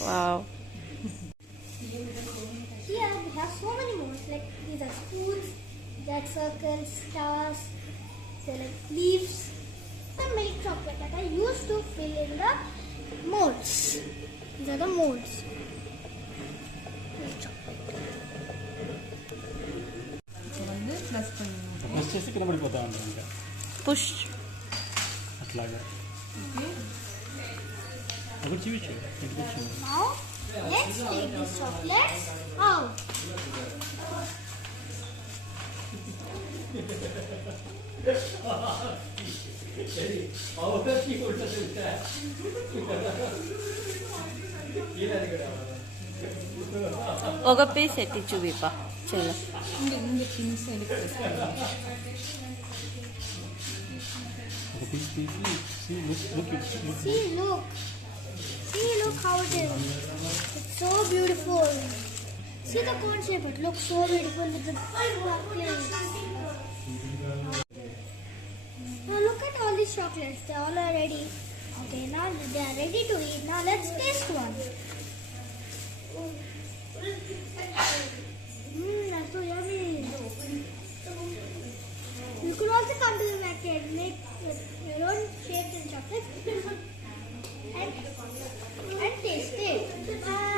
Wow. Here we have so many molds, like these are spoons, that circles, stars, they're like leaves. The milk chocolate that I used to fill in the molds. These are the molds. Milk chocolate. Press చేసి కింద పడిపోతా ఉంటారు ఇంకా Push. అట్లాగా ఒకటి చూపించు ఇంటికి వచ్చి Now let's take these chocolates out. ఒక పీస్ ఎత్తి చూపిపా చెల్ల ఒక పీస్ తీసి See, look. See, look how it is. It's so beautiful. See the cone shape. It looks so beautiful with the chocolates. Now look at all these chocolates. They all are ready. Okay, now they are ready to eat. Now let's taste one. That's so yummy. You could also come to the market, make your own shapes and chocolates and taste it.